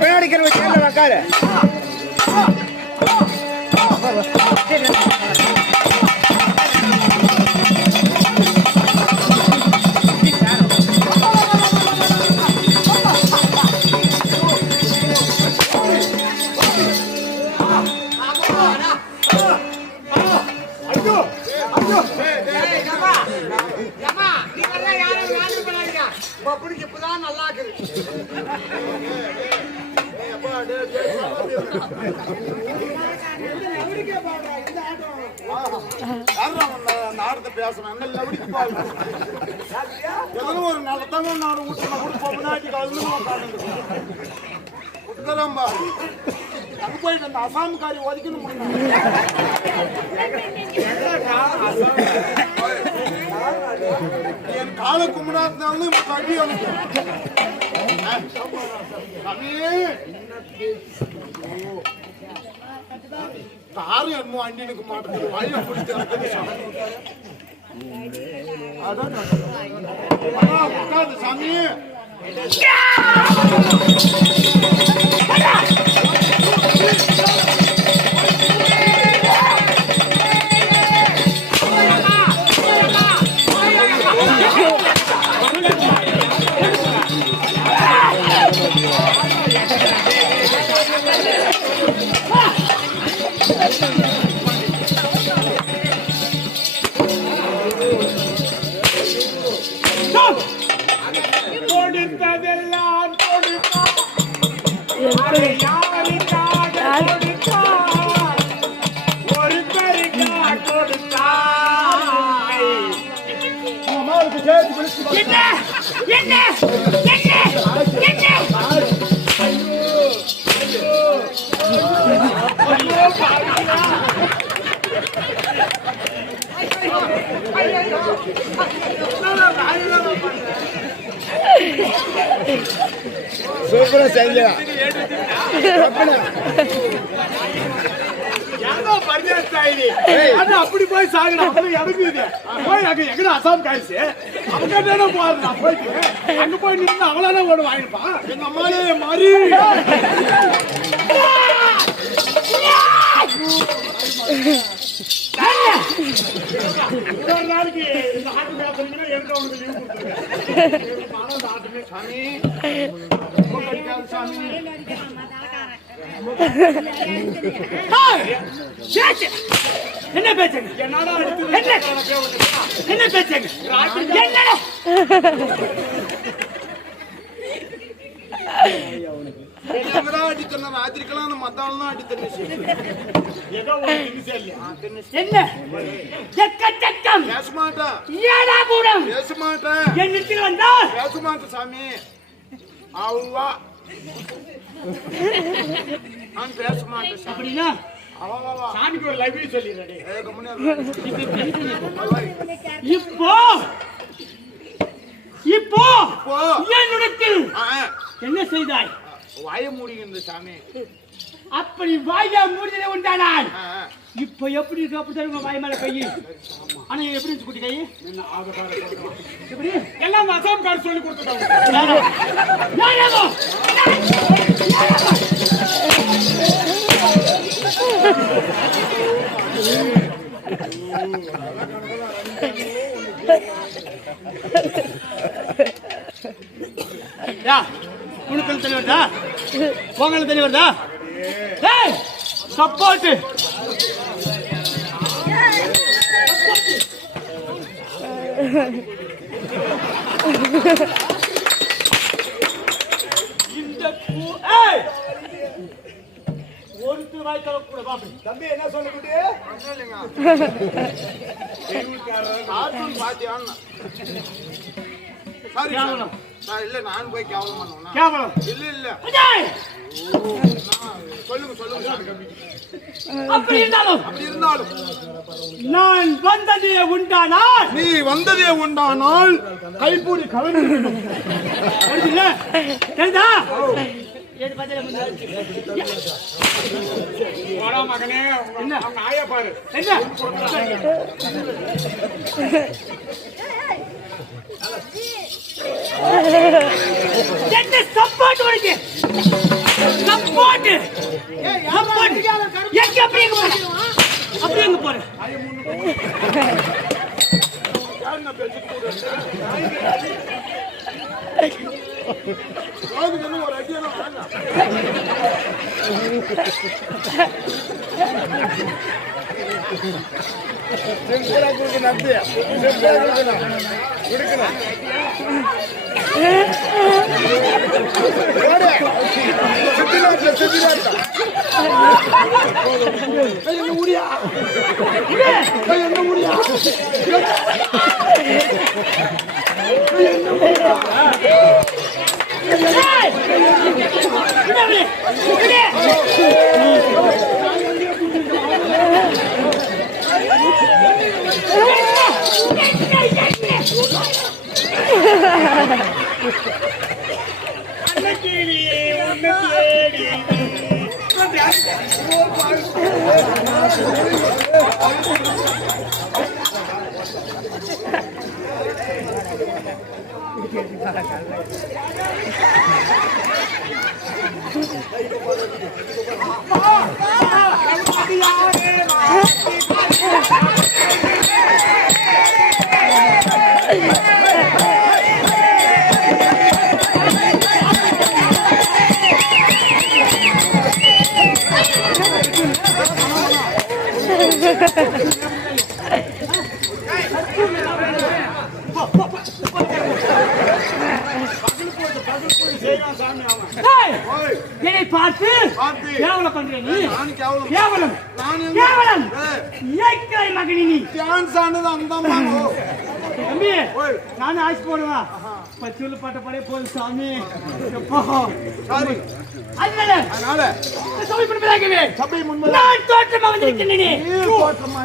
உக்காரு உக்காரு. பின்னாடி நாடத்தை பேசணும் என்ன ஒரு நல்ல தமிழ் நாடு விட்டு கூட பொம்னாட்டி கலந்து அங்க போயிட்டு அந்த அசாம்காரி ஒதுக்கணும் என் கால கும்பிடாதனாலும் கட்டி அடி காரு என்னமோ அண்டி நிற்க மாட்டேங்குது வழியை பிடிச்சி இருக்குது சாமி. சூப்பரா செஞ்சா அப்படி போய் சாகுனா இறங்குது. போய் அங்க எங்கடா அசாம் காய்ச்சி? அவங்க தானே போறது போயிட்டு அங்க போய் நின்று அவளால ஒண்ணு வாங்கிருப்பான் எங்க அம்மாலே மாறி. என்ன பேச்சுங்க என்ன என்ன என்னடா தண்ணி ஏதோ ஒரு நிமிஷம் இல்லையா என்ன? எக்கச்சக்கம் பேச மாட்டேன் ஏடா கூடம் பேச மாட்டேன் என்னிடத்தில் வந்தால். பேச மாட்டேன் சாமி. அவ்வா. நான் பேச மாட்டேன் சாமி. அப்படின்னா சாமிக்கு ஒரு லைவ் சொல்லிடுறேன் இப்போ இப்போ என்னிடத்தில். என்ன செய்தாய்? வாய மூடிங்க சாமி. அப்படி வாயா மூடிதலை உண்டானால். இப்போ எப்படி இருக்கு அப்படி தான் உங்க வாய் மேல கை. ஆனா எப்படி இருந்துச்சு குட்டி கை? எப்படி? எல்லாம் அசாம் கார்டு சொல்லி கொடுத்துட்டாங்க. யா. உனக்கு தண்ணி வருதா? பொங்கல் தண்ணி வருதா? ஏய் சப்போர்ட் இந்த பூ ஏய். ஒருத்தர் வாய் தரக்கூட பாப்பி தம்பி என்ன சொல்லிக்கிட்டு இல்லைங்க. பாத்தியான்னா? கேவலம். இல்ல நான் போய் கேவலம் பண்ணுவேனா? கேவலம். இல்ல இல்ல. அஜய் நான் சொல்லுங்க சொல்லுங்க. சார். அப்படி இருந்தாலும். அப்படி இருந்தாலும். நான் வந்தது உண்டானால். நீ வந்ததே உண்டானால் கைப்பூடி கலந்து தெரியுதா? மகனே என்ன? அவங்க ஆயா பாரு. என்ன? என்ன சப்பாட்டு உனக்கு? சப்போர்ட் சப்போர்ட் எங்க அப்படி எங்க போற? அப்படி எங்க போற. ஒரு அடியா கொடுக்கணும் கொடுக்கணும் கொடுக்கணும். ஓடு. சுத்திலாட்ட, சுத்திலாட்ட. என்ன முடியா என்ன முடியா என்னை பார்த்து. கேவலம் பண்ற நீ? நான் கேவலம். கேவலம். ஏய்க்காய் மகனி நீ. தம்பி. நானும் ஆசை போடுவேன். பச்சூல் பாட்ட பாடே போதும் சாமி. அதனால சபை முன்பு நான் நீர் தோற்றமாய்